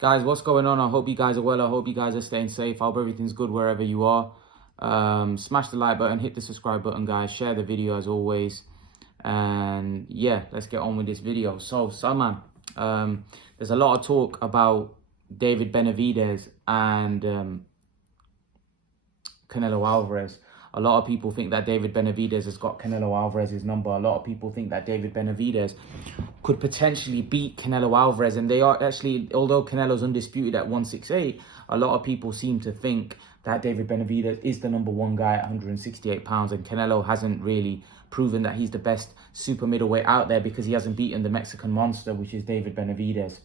Guys, what's going on? I hope you guys are well. I hope you guys are staying safe. I hope everything's good wherever you are. Smash the like button, hit the subscribe button, guys. Share the video as always. And yeah, let's get on with this video. So, Salman, there's a lot of talk about David Benavidez and Canelo Alvarez. A lot of people think that David Benavidez has got Canelo Alvarez's number. A lot of people think that David Benavidez could potentially beat Canelo Alvarez. And they are actually, although Canelo's undisputed at 168, a lot of people seem to think that David Benavidez is the number one guy at 168 pounds. And Canelo hasn't really proven that he's the best super middleweight out there because he hasn't beaten the Mexican monster, which is David Benavidez.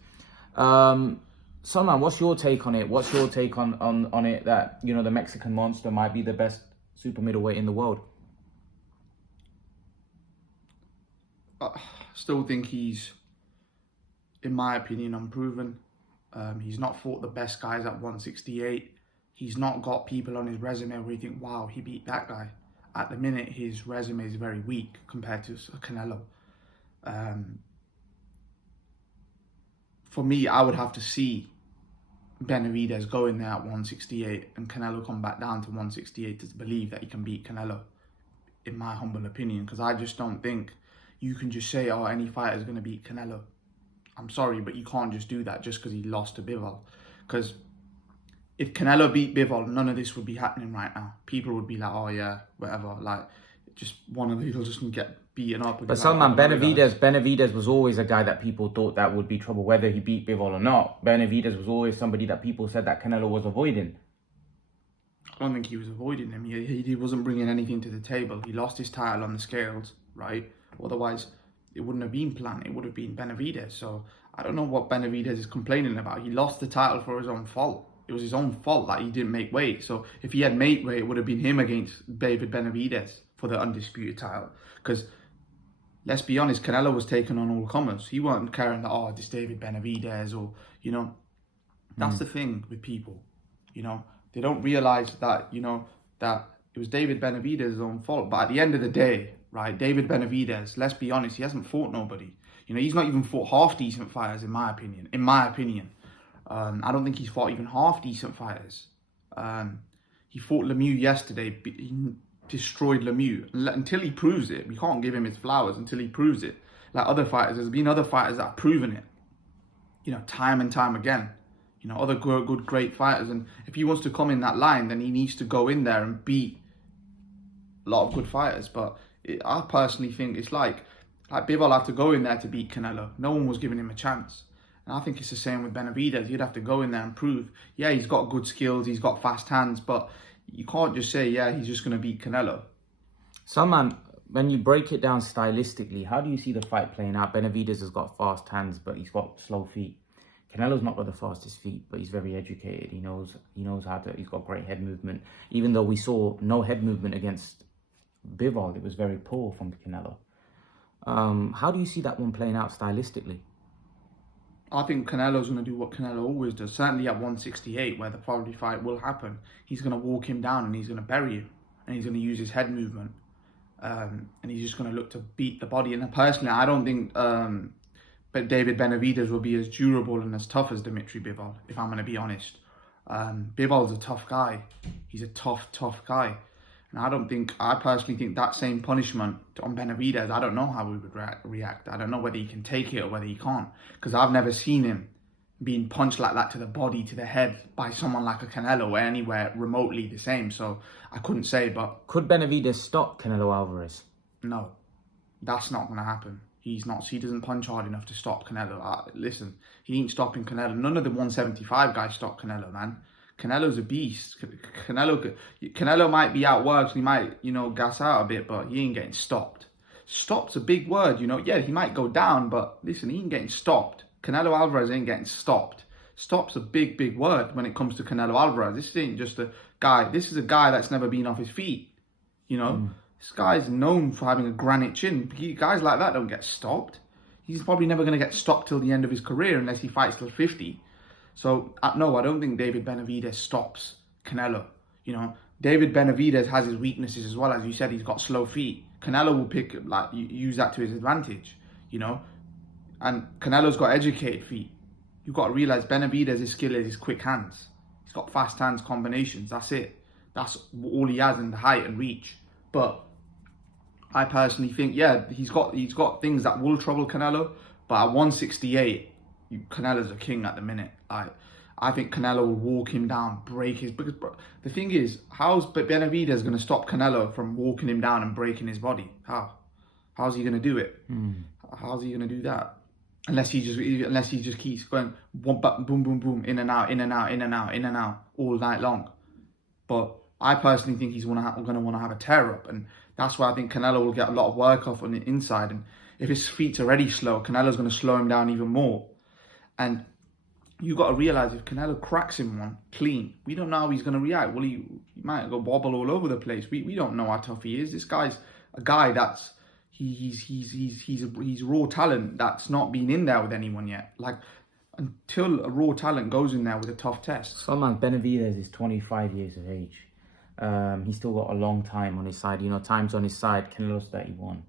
Salman, what's your take on it? What's your take on it that, you know, the Mexican monster might be the best super middleweight in the world? I still think he's, in my opinion, unproven. He's not fought the best guys at 168. He's not got people on his resume where you think, wow, he beat that guy. At the minute, his resume is very weak compared to Canelo. For me, I would have to see Benavidez go in there at 168 and Canelo come back down to 168 to believe that he can beat Canelo, in my humble opinion, because I just don't think you can just say, oh, any fighter is going to beat Canelo. I'm sorry, but you can't just do that just because he lost to Bivol. Because if Canelo beat Bivol, none of this would be happening right now. People would be like, oh yeah, whatever, like, just one of these will just get beaten up. But Salman, Benavidez was always a guy that people thought that would be trouble, whether he beat Bivol or not. Benavidez was always somebody that people said that Canelo was avoiding. I don't think he was avoiding him. He wasn't bringing anything to the table. He lost his title on the scales, right? Otherwise, it wouldn't have been Plant. It would have been Benavidez. So I don't know what Benavidez is complaining about. He lost the title for his own fault. It was his own fault that he didn't make weight. So if he had made weight, it would have been him against David Benavidez for the undisputed title. Because let's be honest, Canelo was taking on all comers. He wasn't caring that, oh, this David Benavidez or, you know. That's the thing with people, you know. They don't realise that, you know, that it was David Benavidez's own fault. But at the end of the day, right, David Benavidez, let's be honest, he hasn't fought nobody. You know, he's not even fought half decent fighters, in my opinion. I don't think he's fought even half decent fighters. He fought Lemieux yesterday. He destroyed Lemieux. Until he proves it, we can't give him his flowers until he proves it. Like other fighters, there's been other fighters that have proven it, you know, time and time again. You know, other good, great fighters. And if he wants to come in that line, then he needs to go in there and beat a lot of good fighters. But I personally think it's like Bivol had to go in there to beat Canelo. No one was giving him a chance. And I think it's the same with Benavidez. He'd have to go in there and prove, yeah, he's got good skills, he's got fast hands, but you can't just say, yeah, he's just going to beat Canelo. Salman, when you break it down stylistically, how do you see the fight playing out? Benavidez has got fast hands, but he's got slow feet. Canelo's not got the fastest feet, but he's very educated. He knows how to, he's got great head movement. Even though we saw no head movement against Bivol, it was very poor from Canelo. How do you see that one playing out stylistically? I think Canelo's going to do what Canelo always does. Certainly at 168, where the probably fight will happen, he's going to walk him down and he's going to bury him. And he's going to use his head movement. And he's just going to look to beat the body. And personally, I don't think David Benavidez will be as durable and as tough as Dimitri Bivol, if I'm going to be honest. Bivol's a tough guy. He's a tough guy. And I personally think that same punishment on Benavidez, I don't know how he would react. I don't know whether he can take it or whether he can't. Because I've never seen him being punched like that to the body, to the head, by someone like a Canelo or anywhere remotely the same. So I couldn't say, but... Could Benavidez stop Canelo Alvarez? No, that's not going to happen. He doesn't punch hard enough to stop Canelo. Listen, he ain't stopping Canelo. None of the 175 guys stop Canelo, man. Canelo's a beast. Canelo might be outworked and he might, you know, gas out a bit, but he ain't getting stopped. Stopped's a big word, you know. Yeah, he might go down, but listen, he ain't getting stopped. Canelo Alvarez ain't getting stopped. Stop's a big word when it comes to Canelo Alvarez. This ain't just a guy. This is a guy that's never been off his feet, you know. This guy's known for having a granite chin. Guys like that don't get stopped. He's probably never going to get stopped till the end of his career unless he fights till 50. So, no, I don't think David Benavidez stops Canelo. You know, David Benavidez has his weaknesses as well. As you said, he's got slow feet. Canelo will use that to his advantage, you know. And Canelo's got educated feet. You've got to realise Benavidez' skill is his quick hands. He's got fast hands combinations. That's it. That's all he has in the height and reach. But I personally think, yeah, he's got things that will trouble Canelo. But at 168, Canelo's a king at the minute. I think Canelo will walk him down, break his... Because the thing is, how's Benavidez going to stop Canelo from walking him down and breaking his body? How's he going to do it? How's he going to do that? Unless he just keeps going boom, boom, boom, in and out, in and out, in and out, in and out all night long. But I personally think he's going to want to have a tear up, and that's why I think Canelo will get a lot of work off on the inside. And if his feet's already slow, Canelo's going to slow him down even more. And you got to realize if Canelo cracks him one clean, we don't know how he's going to react. Well, he might go wobble all over the place. We don't know how tough he is. This guy's a guy that's he's raw talent that's not been in there with anyone yet. Like, until a raw talent goes in there with a tough test. Salman, Benavidez is 25 years of age. He's still got a long time on his side. You know, time's on his side. Canelo's 31.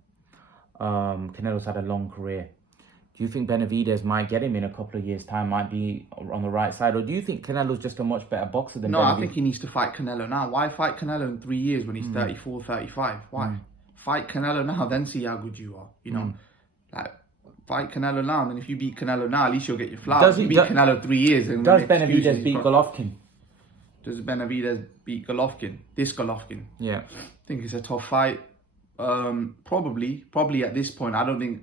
Canelo's had a long career. Do you think Benavidez might get him in a couple of years' time, might be on the right side? Or do you think Canelo's just a much better boxer than Benavidez? No, I think he needs to fight Canelo now. Why fight Canelo in 3 years when he's 34, 35? Why? Fight Canelo now, then see how good you are. You know, like, fight Canelo now, and then if you beat Canelo now, at least you'll get your flowers. You beat Canelo 3 years. And does Benavidez beat Golovkin? Does Benavidez beat Golovkin? This Golovkin? Yeah. I think it's a tough fight. Probably at this point, I don't think...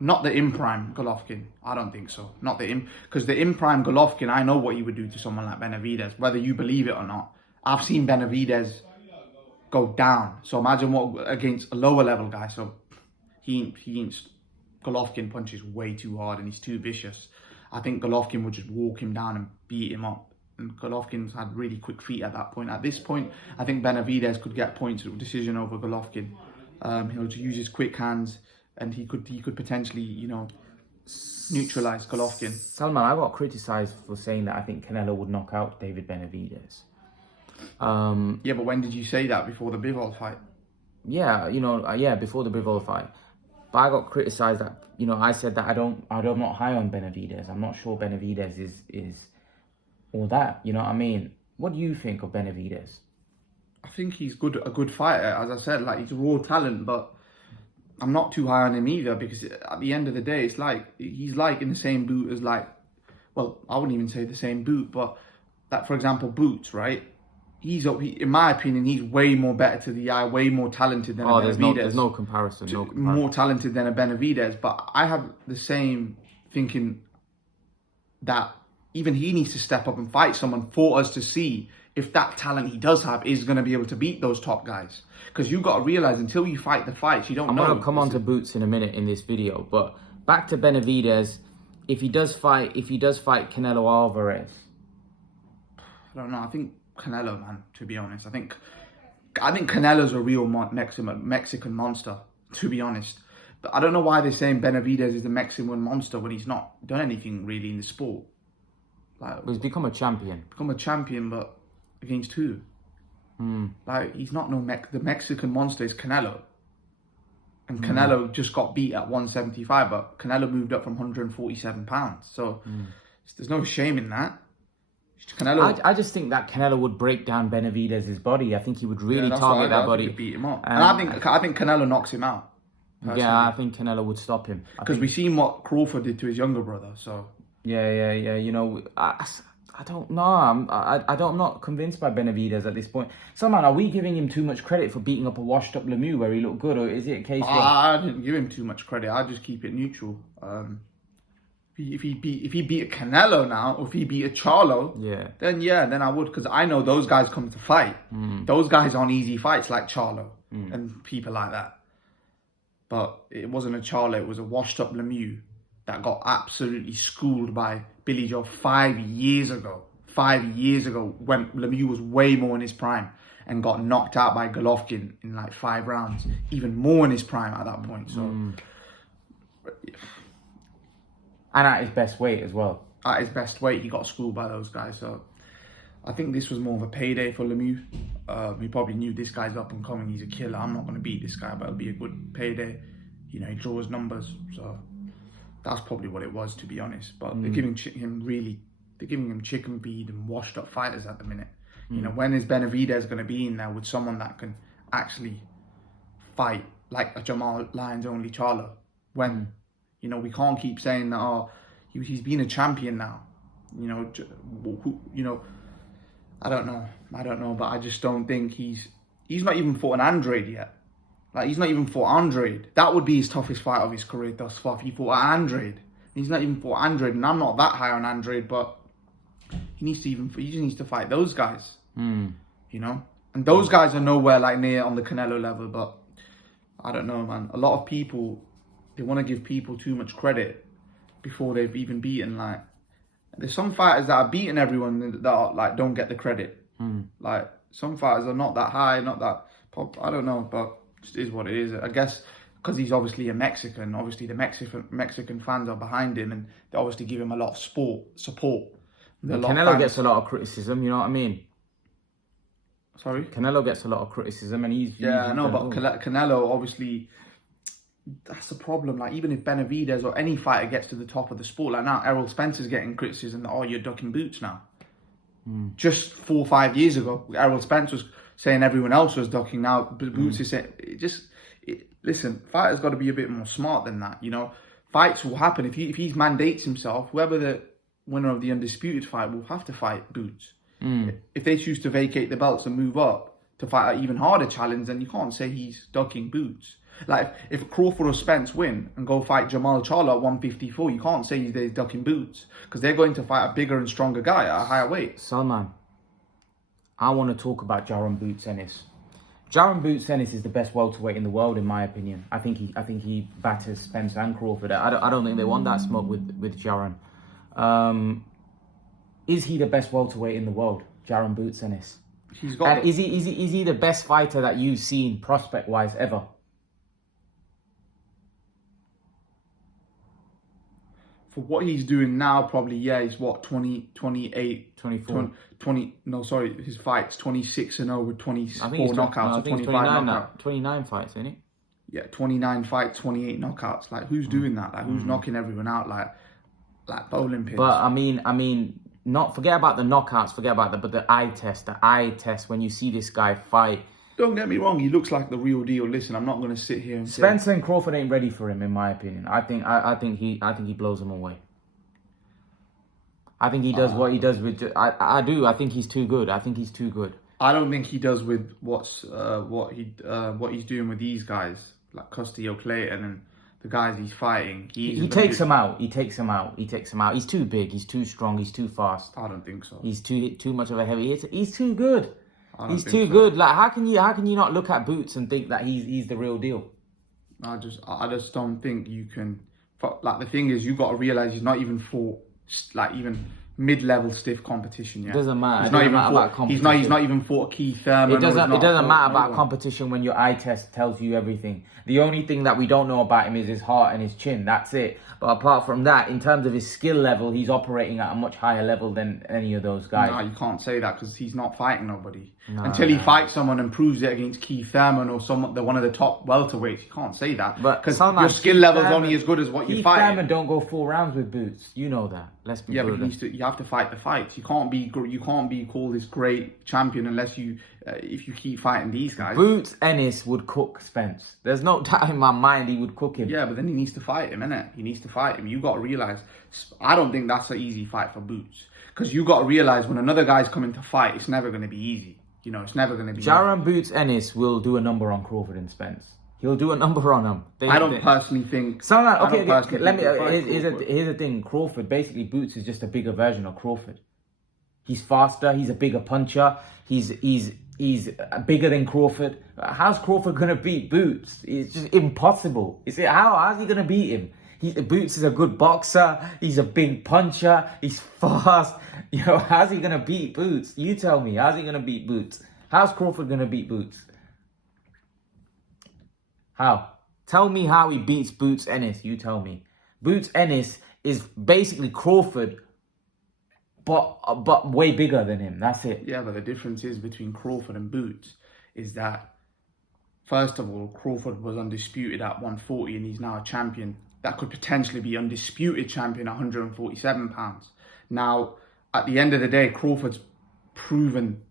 Not the in-prime Golovkin. I don't think so. Not the because the in-prime Golovkin, I know what he would do to someone like Benavidez, whether you believe it or not. I've seen Benavidez go down. So imagine what against a lower level guy. So Golovkin punches way too hard and he's too vicious. I think Golovkin would just walk him down and beat him up. And Golovkin's had really quick feet at that point. At this point, I think Benavidez could get points of decision over Golovkin. He'll just use his quick hands, and he could potentially, you know, neutralise Golovkin. Salman, I got criticised for saying that I think Canelo would knock out David Benavidez. Yeah, but when did you say that? Before the Bivol fight? Yeah, you know, before the Bivol fight. But I got criticised that, you know, I said that I'm not high on Benavidez. I'm not sure Benavidez is all that. You know what I mean? What do you think of Benavidez? I think he's a good fighter. As I said, like, he's a raw talent, but I'm not too high on him either, because at the end of the day, it's like he's like in the same boot as, like, well, I wouldn't even say the same boot, but that, for example, Boots, right? In my opinion, he's way more better to the eye, way more talented than a Benavidez. There's no comparison. More talented than a Benavidez, but I have the same thinking that even he needs to step up and fight someone for us to see if that talent he does have is going to be able to beat those top guys. Because you've got to realise, until you fight the fights, you don't know. I'm going to come on to Boots in a minute in this video, but back to Benavidez. If he does fight Canelo Alvarez, I don't know. I think Canelo, man. To be honest, I think Canelo's a real Mexican monster. To be honest, but I don't know why they're saying Benavidez is the Mexican monster when he's not done anything really in the sport. Like, he's become a champion. But against who? Like, he's not the Mexican monster is Canelo. And Canelo just got beat at 175, but Canelo moved up from 147 pounds. So there's no shame in that. Canelo, I just think that Canelo would break down Benavidez's body. I think he would really target that body. Beat him up. And I think Canelo knocks him out. Personally. Yeah, I think Canelo would stop him. Because we've seen what Crawford did to his younger brother, so... Yeah. You know, I don't know. I'm not convinced by Benavidez at this point. Somehow, are we giving him too much credit for beating up a washed-up Lemieux where he looked good, or is it a case where... I didn't give him too much credit. I just keep it neutral. If he beat a Canelo now, or if he beat a Charlo, then I would, because I know those guys come to fight. Those guys aren't easy fights like Charlo and people like that. But it wasn't a Charlo, it was a washed-up Lemieux that got absolutely schooled by Billy Joe 5 years ago. 5 years ago, when Lemieux was way more in his prime and got knocked out by Golovkin in like 5 rounds. Even more in his prime at that point. So, and at his best weight as well. At his best weight, he got schooled by those guys. So I think this was more of a payday for Lemieux. He probably knew this guy's up and coming. He's a killer. I'm not going to beat this guy, but it'll be a good payday. You know, he draws numbers. So That's probably what it was, to be honest. But they're giving him chicken feed and washed up fighters at the minute. You know, when is Benavidez going to be in there with someone that can actually fight like a Jamal Lyons only Charlo? When, you know, we can't keep saying that, oh, he's been a champion now. You know, I don't know, but I just don't think he's not even fought an Andrade yet. Like, he's not even fought Andrade. That would be his toughest fight of his career thus far if he fought Andrade. He's not even fought Andrade, and I'm not that high on Andrade, but he just needs to fight those guys. You know? And those guys are nowhere like near on the Canelo level, but I don't know, man. A lot of people, they want to give people too much credit before they've even beaten, like, there's some fighters that are beating everyone that are, like, don't get the credit. Like, some fighters are not that high, not that pop. I don't know, but it is what it is. I guess because he's obviously a Mexican, obviously the Mexican fans are behind him, and they obviously give him a lot of support. Canelo gets a lot of criticism, you know what I mean? Sorry? Canelo gets a lot of criticism, and he's I know, but Canelo, obviously, that's the problem. Like, even if Benavidez or any fighter gets to the top of the sport, like now Errol Spencer's getting criticism that, oh, you're ducking boots now. Just 4 or 5 years ago, Errol Spence was saying everyone else was ducking. Now Boots is saying, listen, fighters got to be a bit more smart than that. You know, fights will happen if he mandates himself. Whoever the winner of the Undisputed fight will have to fight Boots. If they choose to vacate the belts and move up to fight an even harder challenge, then you can't say he's ducking Boots. Like, if Crawford or Spence win and go fight Jamal Charlo at 154, you can't say he's ducking Boots, because they're going to fight a bigger and stronger guy at a higher weight. Salman, I want to talk about Jaron Boots Ennis. Jaron Boots Ennis is the best welterweight in the world, in my opinion. I think he batters Spence and Crawford. I don't think they want that smoke with Jaron. Is he the best welterweight in the world, Jaron Boots Ennis? And is he the best fighter that you've seen prospect wise ever? For what he's doing now, probably, yeah, he's what, 20, 28, 24. 20, no, sorry, his fight's 26-0 with 24 knockouts, I think 25 knockouts. 29 fights, isn't it? Yeah, 29 fights, 28 knockouts. Like, who's doing that? Like, who's knocking everyone out like bowling pins? But I mean, not forget about the knockouts, but the eye test when you see this guy fight. Don't get me wrong, he looks like the real deal. Listen, I'm not going to sit here and say Spencer and Crawford ain't ready for him, in my opinion. I think he blows them away. I think he does what he does with. I do. I think he's too good. I don't think he does with what he's doing with these guys like Castillo, Clayton, and the guys he's fighting. He takes them out. He takes them out. He's too big. He's too strong. He's too fast. I don't think so. He's too much of a heavy hitter. He's too good. He's too good. Like, how can you not look at Boots and think that he's the real deal? I just don't think you can. Like, the thing is, you got to realize he's not even fought like even mid-level stiff competition yet. It doesn't matter. He's not even fought Keith Thurman. It doesn't matter about competition when your eye test tells you everything. The only thing that we don't know about him is his heart and his chin. That's it. But apart from that, in terms of his skill level, he's operating at a much higher level than any of those guys. No, you can't say that, because he's not fighting nobody. Until he fights someone and proves it against Keith Thurman or one of the top welterweights. You can't say that. Because your skill level is only as good as what you fight. Keith Thurman don't go 4 rounds with Boots. You know that. Let's be brutal. But you have to fight the fights. You can't be called this great champion unless if you keep fighting these guys. Boots Ennis would cook Spence. There's no doubt in my mind he would cook him. Yeah, but then he needs to fight him, innit? He needs to fight him. You got to realise, I don't think that's an easy fight for Boots. Because you got to realise, when another guy's coming to fight, it's never going to be easy. You know, it's never going to be Jaron Boots Ennis will do a number on Crawford and Spence. He'll do a number on him. I don't personally think... Here's the thing. Crawford, basically, Boots is just a bigger version of Crawford. He's faster. He's a bigger puncher. He's bigger than Crawford. How's Crawford going to beat Boots? It's just impossible. How's he going to beat him? Boots is a good boxer. He's a big puncher. He's fast. You know, how's he going to beat Boots? You tell me. How's he going to beat Boots? How's Crawford going to beat Boots? How? Tell me how he beats Boots Ennis. You tell me. Boots Ennis is basically Crawford, but way bigger than him. That's it. Yeah, but the difference is between Crawford and Boots is that, first of all, Crawford was undisputed at 140 and he's now a champion that could potentially be undisputed champion at 147 pounds. Now, at the end of the day, Crawford's proven,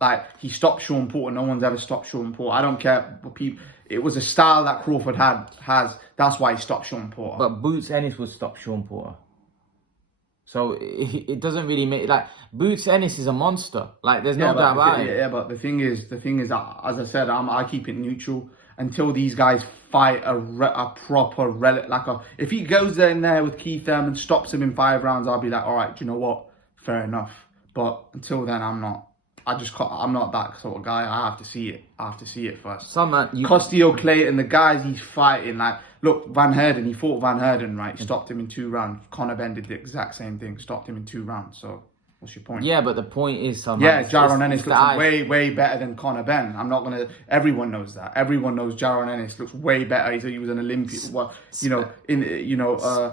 like, he stopped Sean Porter. No one's ever stopped Sean Porter. I don't care what people. It was a style that Crawford has. That's why he stopped Sean Porter. But Boots Ennis would stop Sean Porter. So it doesn't really make, like, Boots Ennis is a monster. Like, there's no doubt about it. Yeah, but the thing is that, as I said, I keep it neutral until these guys fight a proper if he goes in there with Keith Thurman, stops him in 5 rounds, I'll be like, all right, do you know what? Fair enough. But until then, I'm not that sort of guy. I have to see it first. Costio Clayton, the guys he's fighting, like, look, Van Herden, he fought Van Herden, right? He stopped him in 2 rounds. Conor Benn did the exact same thing, stopped him in 2 rounds. So what's your point? Yeah, but the point is, Jaron Ennis looks way better than Conor Benn. I'm not gonna. Everyone knows that. Everyone knows Jaron Ennis looks way better. He was an Olympian.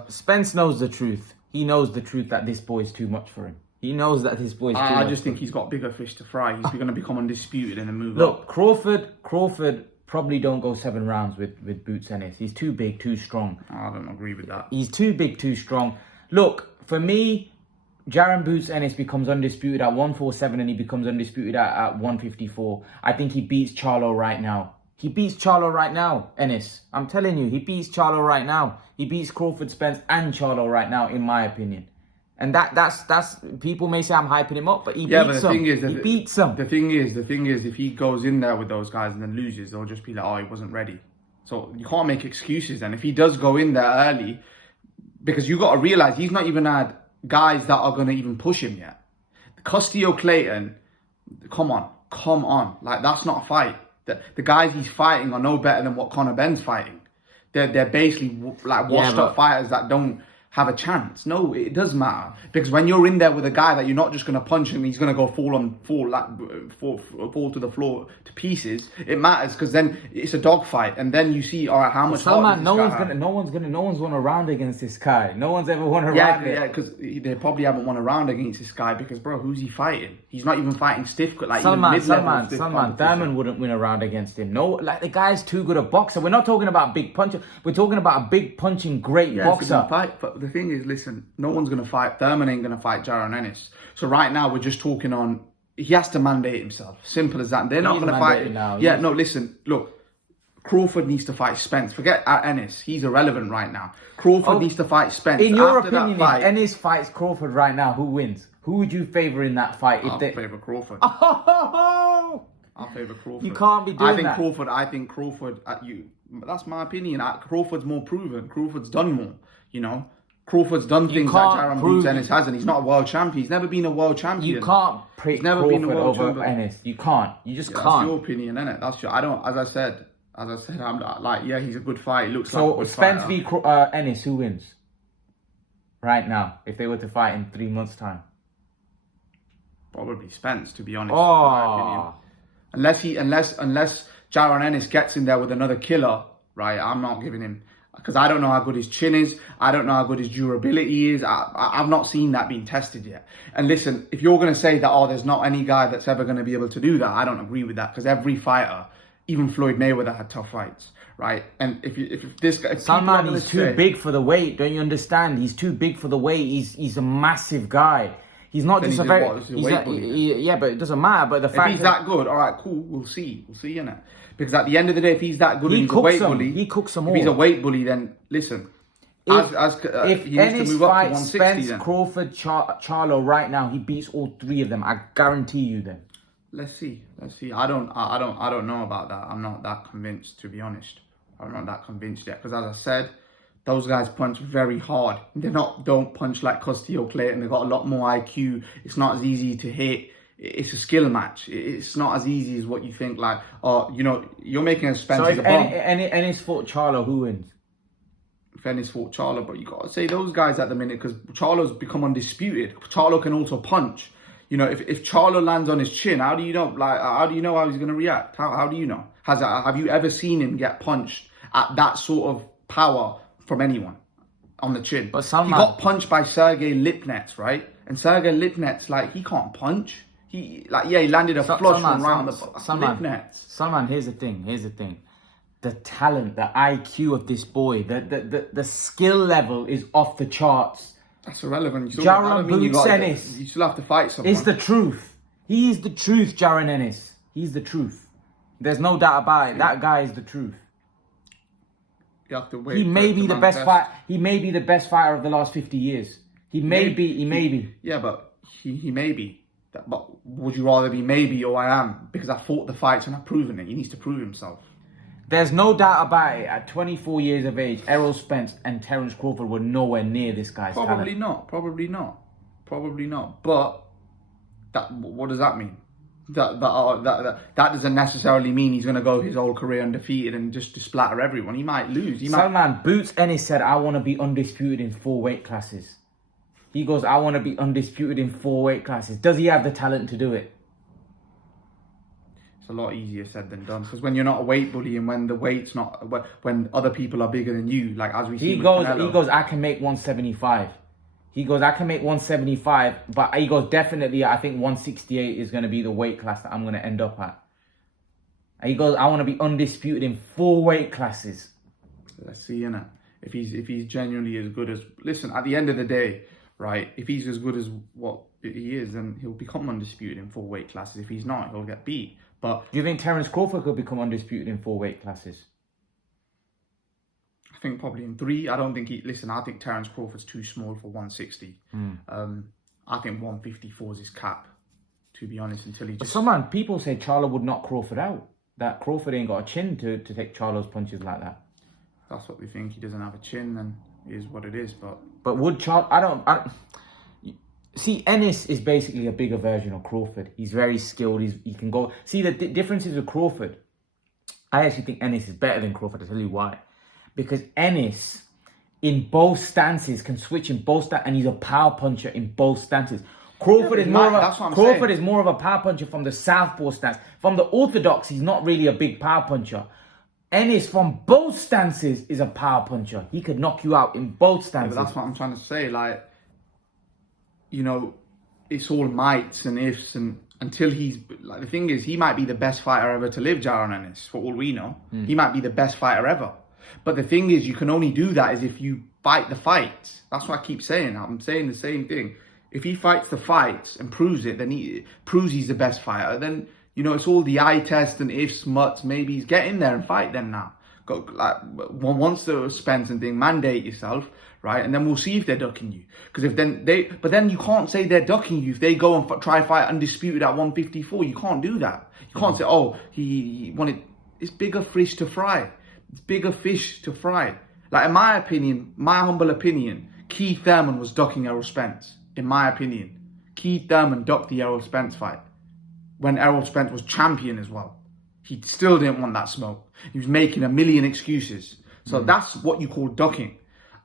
Spence knows the truth. He knows the truth that this boy is too much for him. He knows that this boy is too much. I just think he's got bigger fish to fry. He's going to become undisputed in a move. Look, Crawford probably don't go 7 rounds with Boots Ennis. He's too big, too strong. I don't agree with that. He's too big, too strong. Look, for me, Jaron Boots Ennis becomes undisputed at 147 and he becomes undisputed at 154. I think he beats Charlo right now. He beats Charlo right now, Ennis. I'm telling you, he beats Charlo right now. He beats Crawford, Spence and Charlo right now, in my opinion. And that's people may say I'm hyping him up, but he beats him. He beats him. The thing is, if he goes in there with those guys and then loses, they'll just be like, oh, he wasn't ready. So you can't make excuses. And if he does go in there early, because you got to realize he's not even had guys that are going to even push him yet. Costio Clayton, come on, like, that's not a fight. The guys he's fighting are no better than what Conor Benn's fighting. They're basically like washed up fighters that don't have a chance. No, it does matter, because when you're in there with a guy that you're not just going to punch him, he's going to go fall to the floor to pieces. It matters, because then it's a dogfight, and then you see, all right, how much. No one's won a round against this guy. No one's ever won a round. Yeah, because they probably haven't won a round against this guy, because, bro, who's he fighting? He's not even fighting stiff. Like, Salman Thurman wouldn't win a round against him. No, like, the guy's too good a boxer. We're not talking about big puncher. We're talking about a big punching great boxer. But the thing is, listen, no one's going to fight. Thurman ain't going to fight Jaron Ennis. So right now, we're just talking on, he has to mandate himself. Simple as that. They're not going to fight. No, listen, look, Crawford needs to fight Spence. Forget Ennis. He's irrelevant right now. Crawford needs to fight Spence. In your opinion, if Ennis fights Crawford right now, who wins? Who would you favour in that fight? I'll favour Crawford. Oh! I'll favour Crawford. You can't be doing that. I think Crawford, that's my opinion. Crawford's more proven. Crawford's done more, you know. Crawford's done things that Jaron Boots Ennis hasn't. He's not a world champion. He's never been a world champion. You can't pick Crawford over Ennis. You can't. You just can't. That's your opinion, innit? That's your. I don't. As I said, I'm like, yeah, he's a good fight. He looks like a good Spence fighter. v Ennis, who wins? Right now, if they were to fight in 3 months' time, probably Spence, to be honest. In my opinion. Unless Jaron Ennis gets in there with another killer, right? I'm not giving him. Because I don't know how good his chin is. I don't know how good his durability is. I've not seen that being tested yet. And listen, if you're going to say that, there's not any guy that's ever going to be able to do that, I don't agree with that. Because every fighter, even Floyd Mayweather, had tough fights, right? And if this guy... Salman, he's too big for the weight. Don't you understand? He's too big for the weight. He's a massive guy. He's not just a very... Yeah, but it doesn't matter. But the fact if he's that good, all right, cool, we'll see, innit? Because at the end of the day, if he's that good and he's a weight bully... He cooks them all. If he's a weight bully, then listen... If Ennis fights Spence, Crawford, Charlo right now, he beats all 3 of them. I guarantee you them. Let's see. I don't know about that. I'm not that convinced, to be honest. I'm not that convinced yet. Because as I said, those guys punch very hard. Don't punch like Costio Clayton. They've got a lot more IQ. It's not as easy to hit. It's a skill match. It's not as easy as what you think. Like, you're making a Spence as a bomb. Ennis fought Charlo, who wins? If Ennis fought Charlo, but you got to say those guys at the minute, because Charlo's become undisputed. Charlo can also punch. You know, if Charlo lands on his chin, how do you know? Like, how do you know how he's going to react? How do you know? Have you ever seen him get punched at that sort of power from anyone on the chin? But he got punched by Sergey Lipnets, right? And Sergey Lipnets, like, he can't punch. He landed a flush from around the Lipnets. Salman, here's the thing. the talent, the IQ of this boy, the skill level is off the charts. That's irrelevant. Jaron Boots Ennis. You still have to fight someone. It's the truth. He is the truth, Jaron Ennis. He's the truth. There's no doubt about it. That guy is the truth. You have to wait. He may be the best fight. He may be the best fighter of the last 50 years. He may be. Yeah, but he may be. But would you rather be maybe or I am? Because I fought the fights and I've proven it. He needs to prove himself. There's no doubt about it. At 24 years of age, Errol Spence and Terence Crawford were nowhere near this guy's talent. Probably not. But what does that mean? That doesn't necessarily mean he's going to go his whole career undefeated and just to splatter everyone. He might lose. Salman, Boots Ennis said, I want to be undisputed in 4 weight classes. He goes, I want to be undisputed in 4 weight classes. Does he have the talent to do it? It's a lot easier said than done. Because when you're not a weight bully and when the weight's not... When other people are bigger than you, like as we see with Canelo. He goes, I can make 175. He goes, I can make 175. But he goes, definitely, I think 168 is going to be the weight class that I'm going to end up at. And he goes, I want to be undisputed in 4 weight classes. Let's see, innit? If he's genuinely as good as... Listen, at the end of the day... Right, if he's as good as what he is, then he'll become undisputed in 4 weight classes. If he's not, he'll get beat. But do you think Terence Crawford could become undisputed in 4 weight classes? I think probably in 3. I don't think he... Listen, I think Terence Crawford's too small for 160. I think 154 is his cap, to be honest, until he just... But people say Charlo would knock Crawford out. That Crawford ain't got a chin to take Charlo's punches like that. That's what they think. He doesn't have a chin, and it is what it is, But would Charlo... I don't... See, Ennis is basically a bigger version of Crawford. He's very skilled. He can go... See, the differences with Crawford, I actually think Ennis is better than Crawford. I'll tell you why. Because Ennis, in both stances, can switch in both stances, and he's a power puncher in both stances. Crawford is more of a power puncher from the southpaw stance. From the orthodox, he's not really a big power puncher. Ennis, from both stances, is a power puncher. He could knock you out in both stances. Yeah, but that's what I'm trying to say. Like, you know, it's all mights and ifs, and until he's... Like, the thing is, he might be the best fighter ever to live, Jaron Ennis, for all we know. He might be the best fighter ever. But the thing is, you can only do that is if you fight the fights. That's what I keep saying. I'm saying the same thing. If he fights the fights and proves it, then he proves he's the best fighter, then... You know, it's all the eye test and ifs, muts. Maybe he's get in there and fight them now. Go, like, once the Spence and thing, mandate yourself, right? And then we'll see if they're ducking you. Because if then but then you can't say they're ducking you if they go and try fight undisputed at 154. You can't do that. You can't say, oh, he wanted. It's bigger fish to fry. It's bigger fish to fry. Like, in my opinion, my humble opinion, Keith Thurman was ducking Errol Spence. In my opinion, Keith Thurman ducked the Errol Spence fight. When Errol Spence was champion as well. He still didn't want that smoke. He was making a million excuses. So that's what you call ducking.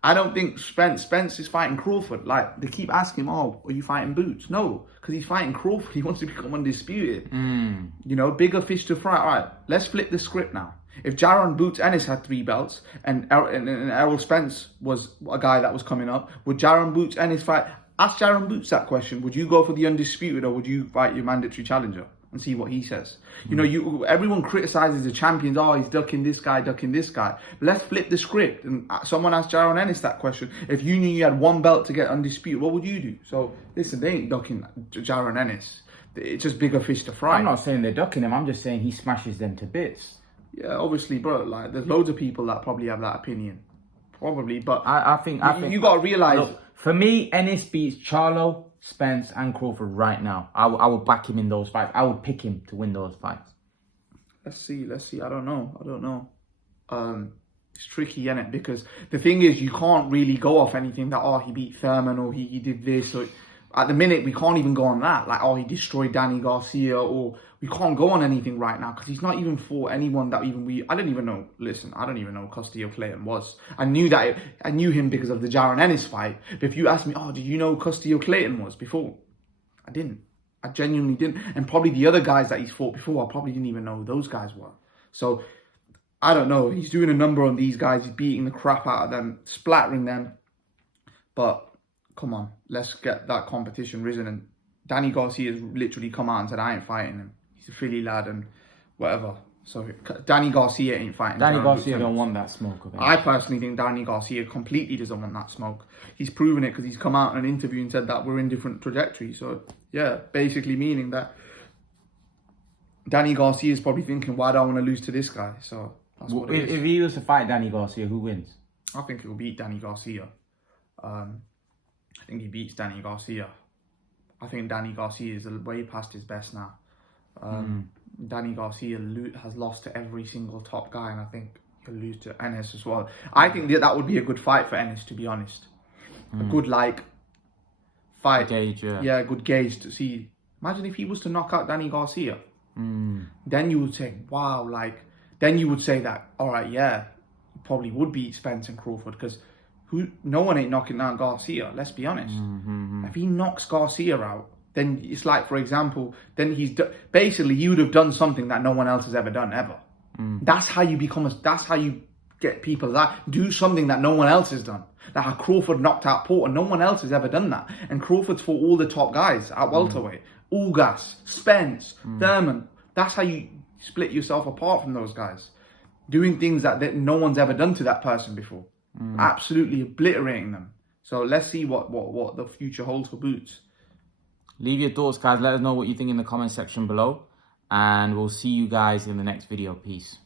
I don't think Spence is fighting Crawford. Like, they keep asking him, oh, are you fighting Boots? No, because he's fighting Crawford. He wants to become undisputed. You know, bigger fish to fry. All right, let's flip the script now. If Jaron Boots Ennis had 3 belts and Errol Spence was a guy that was coming up, would Jaron Boots Ennis fight? Ask Jaron Boots that question. Would you go for the undisputed or would you fight your mandatory challenger? And see what he says. You know, everyone criticizes the champions. Oh, he's ducking this guy. But let's flip the script. And someone asked Jaron Ennis that question. If you knew you had 1 belt to get undisputed, what would you do? So, listen, they ain't ducking Jaron Ennis. It's just bigger fish to fry. I'm not saying they're ducking him. I'm just saying he smashes them to bits. Yeah, obviously, bro. Like, there's loads of people that probably have that opinion. Probably, but I think you got to realize. Look, for me, Ennis beats Charlo, Spence, and Crawford right now. I will back him in those fights. I would pick him to win those fights. Let's see. I don't know. It's tricky, innit? Because the thing is, you can't really go off anything that, oh, he beat Thurman or he did this. Or at the minute, we can't even go on that. Like, oh, he destroyed Danny Garcia, or we can't go on anything right now because he's not even fought anyone that I don't even know. Listen, I don't even know who Castillo Clayton was. I knew him because of the Jaron Ennis fight. But if you ask me, oh, did you know who Castillo Clayton was before? I didn't. I genuinely didn't. And probably the other guys that he's fought before, I probably didn't even know who those guys were. So, I don't know. He's doing a number on these guys. He's beating the crap out of them, splattering them. But, come on, let's get that competition risen. And Danny Garcia has literally come out and said, I ain't fighting him. He's a Philly lad and whatever. So Danny Garcia ain't fighting. Danny Jaron Garcia Ennis. don't want that smoke of it. I personally think Danny Garcia completely doesn't want that smoke. He's proven it because he's come out in an interview and said that we're in different trajectories. So, yeah, basically meaning that Danny Garcia is probably thinking, why do I want to lose to this guy? So, that's what it is. If he was to fight Danny Garcia, who wins? I think he'll beat Danny Garcia. I think he beats Danny Garcia. I think Danny Garcia is way past his best now. Danny Garcia has lost to every single top guy, and I think he'll lose to Ennis as well. I think that would be a good fight for Ennis, to be honest. A good, fight. Gauge, Yeah, good gauge to see. Imagine if he was to knock out Danny Garcia. Then you would say, wow, then you would say that, all right, yeah, he probably would beat Spence and Crawford, because no one ain't knocking out Garcia, let's be honest. If he knocks Garcia out, then it's like, for example, then basically you would have done something that no one else has ever done, ever. That's how you that's how you get people do something that no one else has done. Like how Crawford knocked out Porter, no one else has ever done that. And Crawford's fought all the top guys at welterweight. Ugas, Spence, Thurman. That's how you split yourself apart from those guys. Doing things that no one's ever done to that person before. Absolutely obliterating them. So let's see what the future holds for Boots. Leave your thoughts, guys. Let us know what you think in the comment section below. And we'll see you guys in the next video. Peace.